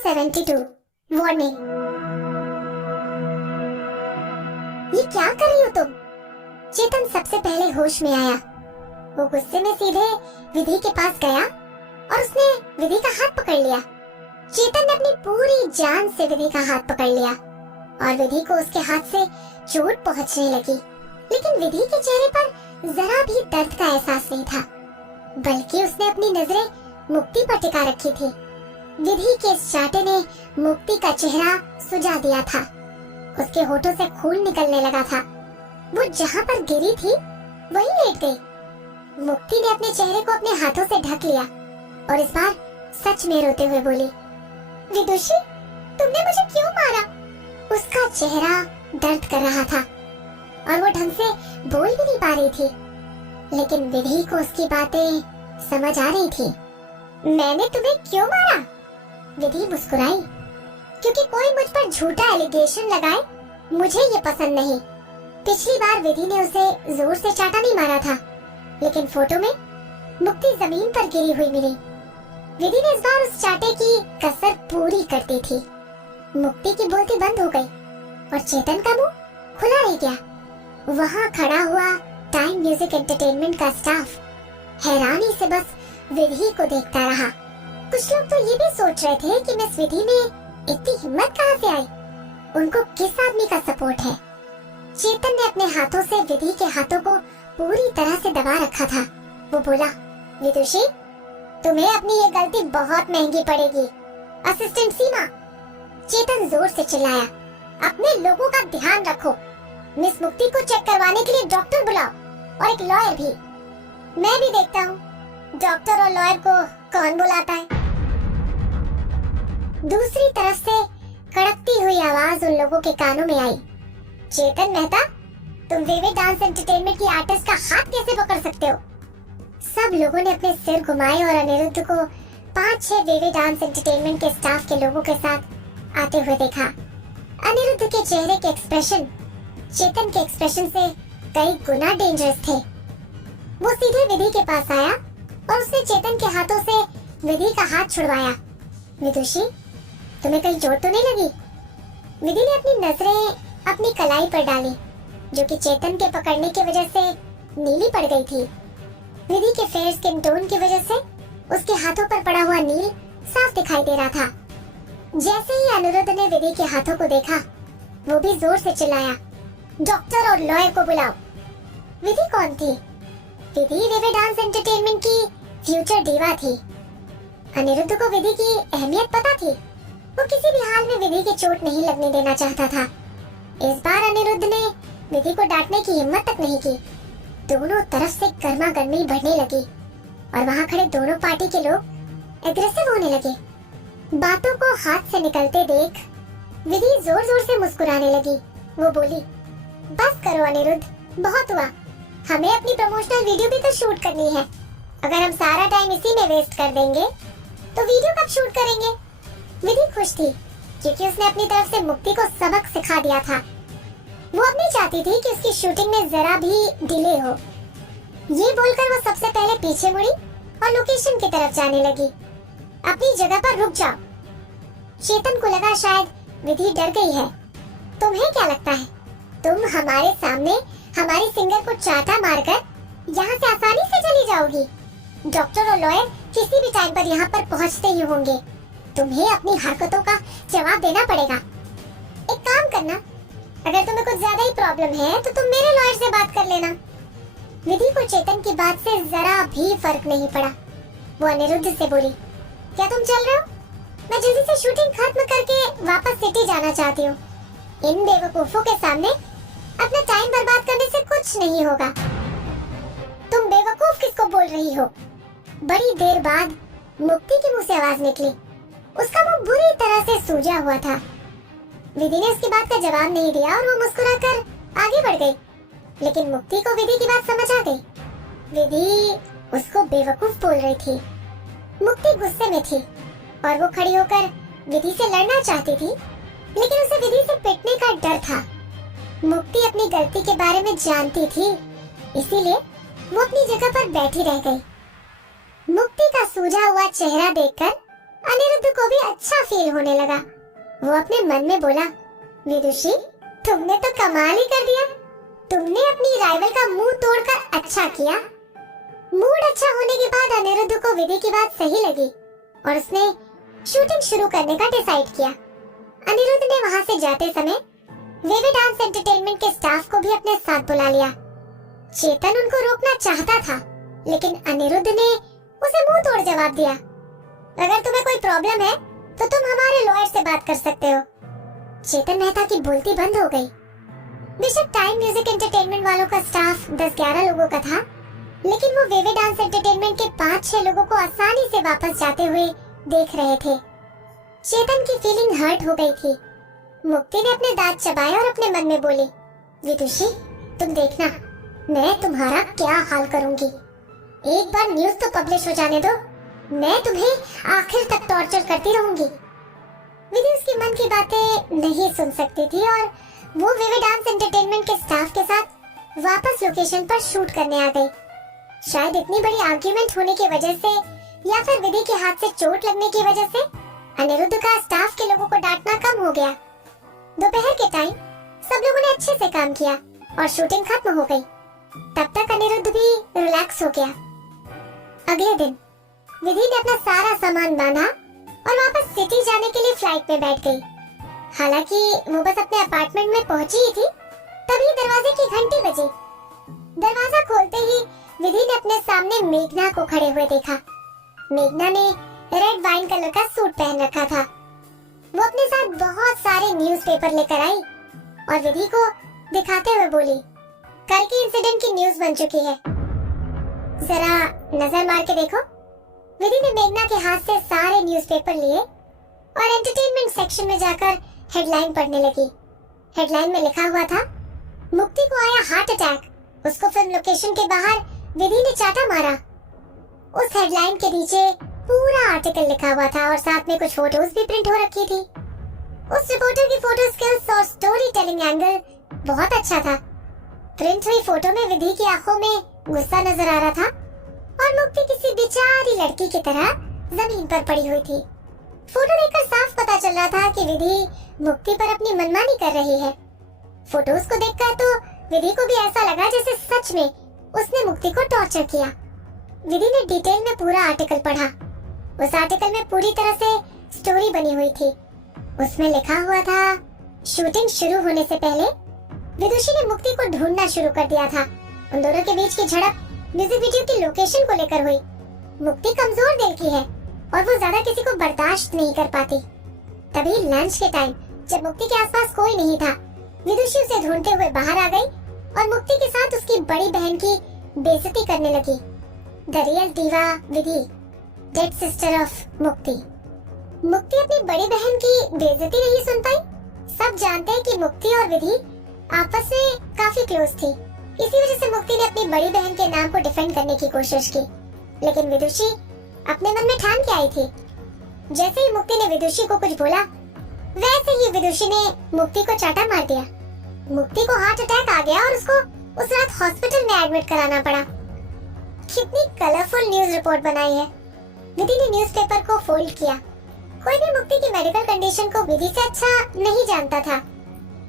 72 warning. ये क्या कर रही हो तुम? चेतन सबसे पहले होश में आया। वो गुस्से में सीधे विधि के पास गया और उसने विधि का हाथ पकड़ लिया। चेतन ने अपनी पूरी जान से विधि का हाथ पकड़ लिया और विधि को उसके हाथ से चोट पहुंचने लगी, लेकिन विधि के चेहरे पर जरा भी दर्द का एहसास नहीं था, बल्कि उसने अपनी नजरें मुक्ति पर टिका रखी थी। विधि के इस चाटे ने मुक्ति का चेहरा सुजा दिया था। उसके होठों से खून निकलने लगा था। वो जहाँ पर गिरी थी वहीं लेट गई। मुक्ति ने अपने चेहरे को अपने हाथों से ढक लिया और इस बार सच में रोते हुए बोली, विदुषी, तुमने मुझे क्यों मारा? उसका चेहरा दर्द कर रहा था और वो ढंग से बोल भी नहीं पा रही थी, लेकिन विधि को उसकी बातें समझ आ रही थी। मैंने तुम्हें क्यों मारा? विधि मुस्कुराई, क्योंकि कोई मुझ पर झूठा एलिगेशन लगाए मुझे ये पसंद नहीं। पिछली बार विधि ने उसे जोर से चाटा नहीं मारा था, लेकिन फोटो में मुक्ति जमीन पर गिरी हुई मिली। विधि ने इस बार उस चाटे की कसर पूरी कर दी थी। मुक्ति की बोलती बंद हो गई और चेतन का मुंह खुला रह गया। वहाँ खड़ा हुआ टाइम म्यूजिक एंटरटेनमेंट का स्टाफ हैरानी से बस विधि को देखता रहा। कुछ लोग तो ये भी सोच रहे थे कि मिस विधि में इतनी हिम्मत कहाँ से आई? उनको किस आदमी का सपोर्ट है? चेतन ने अपने हाथों से विधि के हाथों को पूरी तरह से दबा रखा था। वो बोला, विदुषी, तुम्हें अपनी ये गलती बहुत महंगी पड़ेगी। असिस्टेंट सीमा। चेतन जोर से चिल्लाया, अपने लोगों का ध्यान रखो। मिस मुक्ति को चेक करवाने के लिए डॉक्टर बुलाओ और एक लॉयर भी। मैं भी देखता हूँ डॉक्टर और लॉयर को कौन बुलाता है। दूसरी तरफ से कड़कती हुई आवाज उन लोगों के कानों में आई, चेतन मेहता, तुम वेवे डांस एंटरटेनमेंट की आर्टिस्ट का हाथ कैसे पकड़ सकते हो? सब लोगों ने अपने सिर घुमाए और अनिरुद्ध को 5-6 वेवे डांस एंटरटेनमेंट के स्टाफ के लोगों के साथ आते हुए देखा। अनिरुद्ध के चेहरे के एक्सप्रेशन चेतन के एक्सप्रेशन से कई गुना डेंजरस थे। वो सीधे विधि के पास आया और उसने चेतन के हाथों से विधि का हाथ छुड़वाया। विदुषी, तुम्हें कहीं चोट तो नहीं लगी? विधि ने अपनी नजरें अपनी कलाई पर डाली, जो कि चेतन के पकड़ने की वजह से नीली पड़ गई थी। विधि के फेयर स्किन टोन की वजह से उसके हाथों पर पड़ा हुआ नील साफ दिखाई दे रहा था। जैसे ही अनिरुद्ध ने विधि के हाथों को देखा, वो भी जोर से चिल्लाया, डॉक्टर और लॉयर को बुलाओ। विधि कौन थी? विधि वेवे डांस एंटरटेनमेंट की फ्यूचर डीवा थी। अनिरुद्ध को विधि की अहमियत पता थी। वो किसी भी हाल में विधि की चोट नहीं लगने देना चाहता था। इस बार अनिरुद्ध ने विधि को डांटने की हिम्मत तक नहीं की। दोनों तरफ से गर्मा गर्मी बढ़ने लगी और वहाँ खड़े दोनों पार्टी के लोग एग्रेसिव होने लगे। बातों को हाथ से निकलते देख विधि जोर जोर से मुस्कुराने लगी। वो बोली, बस करो अनिरुद्ध, बहुत हुआ। हमें अपनी प्रमोशनल वीडियो भी तो शूट करनी है। अगर हम सारा टाइम इसी में वेस्ट कर देंगे तो वीडियो कब शूट करेंगे? विधि खुश थी क्योंकि उसने अपनी तरफ से मुक्ति को सबक सिखा दिया था। वो अब नहीं चाहती थी कि उसकी शूटिंग में जरा भी डिले हो। ये बोलकर वो सबसे पहले पीछे मुड़ी और लोकेशन की तरफ जाने लगी। अपनी जगह पर रुक जाओ। चेतन को लगा शायद विधि डर गई है। तुम्हें क्या लगता है तुम हमारे सामने हमारी सिंगर को चाटा मारकर यहाँ से आसानी से चली जाओगी? डॉक्टर और लॉयर किसी भी टाइम पर यहाँ पर पहुँचते ही होंगे। तुम्हें अपनी हरकतों का जवाब देना पड़ेगा। एक काम करना, अगर तुम्हें कुछ ज्यादा ही प्रॉब्लम है तो तुम मेरे लॉयर से बात कर लेना। विधि को चेतन की बात से जरा भी फर्क नहीं पड़ा। वो अनिरुद्ध से बोली, क्या तुम चल रहे हो? मैं जल्दी से शूटिंग खत्म करके वापस सिटी जाना चाहती हूँ। इन बेवकूफों के सामने अपना टाइम बर्बाद करने से कुछ नहीं होगा। तुम बेवकूफ किसको बोल रही हो? बड़ी देर बाद मुक्ति के मुंह से आवाज निकली। उसका मुंह बुरी तरह से सूजा हुआ था। विधि ने उसकी बात का जवाब नहीं दिया और वो मुस्कुराकर आगे बढ़ गई, लेकिन मुक्ति को विधि की बात समझ आ गई। विधि उसको बेवकूफ बोल रही थी। मुक्ति गुस्से में थी और वो खड़ी होकर विधि से लड़ना चाहती थी, लेकिन उसे विधि से पिटने का डर था। मुक्ति अपनी गलती के बारे में जानती थी, इसीलिए वो अपनी जगह पर बैठी रह गई। मुक्ति का सूजा हुआ चेहरा देखकर अनिरुद्ध को भी अच्छा फील होने लगा। वो अपने मन में बोला, विदुषी तुमने तो कमाल ही कर दिया। तुमने अपनी राइवल का मुंह तोड़कर अच्छा किया। मूड अच्छा होने के बाद अनिरुद्ध को विधि की बात सही लगी और उसने शूटिंग शुरू करने का डिसाइड किया। अनिरुद्ध ने वहां से जाते समय वेवे डांस एंटरटेनमेंट के स्टाफ को भी अपने साथ बुला लिया। चेतन उनको रोकना चाहता था, लेकिन अनिरुद्ध ने उसे मुंह तोड़ जवाब दिया, अगर तुम्हें कोई प्रॉब्लम है तो तुम हमारे लॉयर से बात कर सकते हो। चेतन मेहता की बोलती बंद हो गई। बेशक टाइम म्यूजिक एंटरटेनमेंट वालों का स्टाफ 10-11 लोगों का था, लेकिन वो वेवे डांस एंटरटेनमेंट के 5-6 लोगों को आसानी से वापस जाते हुए देख रहे थे। चेतन की फीलिंग हर्ट हो गई थी। मुक्ति ने अपने दांत चबाए और अपने मन में बोली, विदुषी तुम देखना, मैं तुम्हारा क्या हाल करूंगी। एक बार न्यूज तो पब्लिश हो जाने दो, मैं तुम्हें आखिर तक टॉर्चर करती रहूंगी। विधि उसकी मन की बातें नहीं सुन सकती थी और वो वेवे डांस एंटरटेनमेंट के स्टाफ के साथ वापस लोकेशन पर शूट करने आ गई। शायद इतनी बड़ी आर्ग्यूमेंट होने की वजह से या फिर विधि के हाथ से चोट लगने की वजह से अनिरुद्ध का स्टाफ के लोगों को डांटना कम हो गया। दोपहर के टाइम सब लोगों ने अच्छे से काम किया और शूटिंग खत्म हो गई। तब तक अनिरुद्ध भी रिलैक्स हो गया। अगले दिन विधि ने अपना सारा सामान बांधा और वापस सिटी जाने के लिए फ्लाइट में बैठ गई। हालांकि वो बस अपने अपार्टमेंट में पहुंची ही थी, तभी दरवाजे की घंटी बजी। दरवाजा खोलते ही विधि ने अपने सामने मेघना को खड़े हुए देखा। मेघना ने रेड वाइन कलर का सूट पहन रखा था। वो अपने साथ बहुत सारे न्यूज़पेपर लेकर आई और विधि को दिखाते हुए बोली, कल की इंसिडेंट की न्यूज बन चुकी है, जरा नजर मार के देखो। विधि ने मेघना के हाथ से सारे न्यूज़पेपर लिए और एंटरटेनमेंट सेक्शन में जाकर हेडलाइन पढ़ने लगी। हेडलाइन में लिखा हुआ था, मुक्ति को आया हार्ट अटैक, उसको फिल्म लोकेशन के बाहर विधि ने चाटा मारा। उस हेडलाइन के नीचे पूरा आर्टिकल लिखा हुआ था और साथ में कुछ फोटोज भी प्रिंट हो रखी थी। उस रिपोर्टर की फोटो स्किल्स और स्टोरी टेलिंग एंगल बहुत अच्छा था। प्रिंट हुई फोटो में विधि की आंखों में गुस्सा नजर आ रहा था और मुक्ति किसी बेचारी लड़की की तरह जमीन पर पड़ी हुई थी। फोटो देखकर साफ पता चल रहा था कि विधि मुक्ति पर अपनी मनमानी कर रही है। फोटोज को देखकर तो विधि को भी ऐसा लगा जैसे सच में उसने मुक्ति को टॉर्चर किया। विधि ने डिटेल में पूरा आर्टिकल पढ़ा। उस आर्टिकल में पूरी तरह से स्टोरी बनी हुई थी। उसमें लिखा हुआ था, शूटिंग शुरू होने से पहले विदुषी ने मुक्ति को ढूंढना शुरू कर दिया था। उन दोनों के बीच की झड़प म्यूजिक वीडियो की लोकेशन को लेकर हुई। मुक्ति कमजोर दिल की है और वो ज्यादा किसी को बर्दाश्त नहीं कर पाती। तभी लंच के टाइम जब मुक्ति के आसपास कोई नहीं था, विदुषी उसे ढूंढते हुए बाहर आ गई और मुक्ति के साथ उसकी बड़ी बहन की बेइज्जती करने लगी। द रियल दीवा विधि, डेड सिस्टर ऑफ मुक्ति। मुक्ति अपनी बड़ी बहन की बेइज्जती नहीं सुन पाई। सब जानते हैं कि मुक्ति और विधि आपस में काफी क्लोज थी। इसी वजह से मुक्ति ने अपनी बड़ी बहन के नाम को डिफेंड करने की कोशिश की, लेकिन विदुषी अपने मन में ठान के आई थी। जैसे ही मुक्ति ने विदुषी को कुछ बोला, वैसे ही विदुषी ने मुक्ति को चाटा मार दिया। मुक्ति को हार्ट अटैक आ गया और उसको उस रात हॉस्पिटल में एडमिट कराना पड़ा। कितनी कलरफुल न्यूज रिपोर्ट बनाई है। विधि ने न्यूज़पेपर को फोल्ड किया। कोई भी मुक्ति की मेडिकल कंडीशन को विधि से अच्छा नहीं जानता था।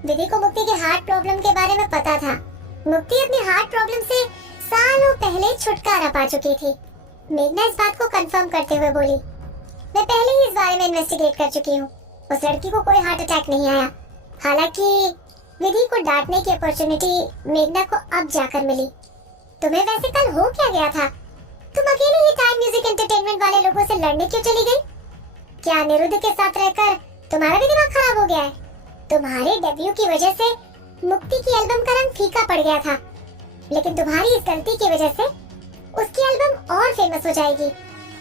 विधि को मुक्ति के हार्ट प्रॉब्लम के बारे में पता था। मुक्ति अपनी हार्ट प्रॉब्लम से सालों पहले छुटकारा पा चुकी थी। मेघना इस बात को कंफर्म करते हुए बोली, मैं पहले ही इस बारे में इन्वेस्टिगेट कर चुकी हूँ। उस लड़की को कोई हार्ट अटैक नहीं आया। हालांकि विधि को डांटने की अपॉर्चुनिटी मेघना को अब जाकर मिली। तुम्हें वैसे कल हो क्या गया था? तुम अकेले ही टाइम म्यूजिक एंटरटेनमेंट वाले लोगों से लड़ने क्यों चली गई? क्या अनिरुद्ध के साथ रहकर तुम्हारा भी दिमाग खराब हो गया है? तुम्हारे डेब्यू की वजह से मुक्ति की एल्बम का रंग फीका पड़ गया था, लेकिन तुम्हारी इस गलती की वजह से उसकी एल्बम और फेमस हो जाएगी।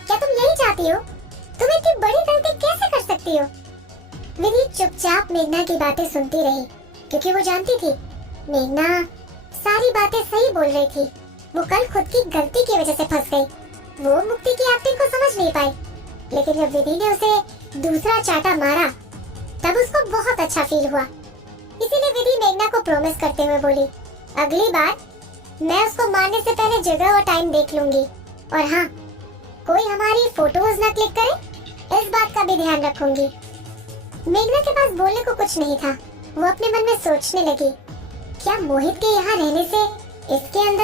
क्या तुम यही चाहती हो? तुम इतनी बड़ी गलती कैसे कर सकती हो? विधि चुपचाप मेघना की बातें सुनती रही, क्योंकि वो जानती थी मेघना सारी बातें सही बोल रही थी। वो कल खुद की गलती की वजह से फंस गई। वो मुक्ति की एक्टिंग को समझ नहीं पाई, लेकिन जब विधि ने उसे दूसरा चाटा मारा, तब उसको बहुत अच्छा फील हुआ। इसीलिए विधि मेघना को प्रॉमिस करते हुए बोली, अगली बार मैं उसको मारने से पहले जगह और टाइम देख लूंगी। और हाँ, कोई हमारी फोटोज ना क्लिक करे इस बात का भी ध्यान रखूंगी। मेघना के पास बोलने को कुछ नहीं था। वो अपने मन में सोचने लगी, क्या मोहित के यहाँ रहने से इसके अंदर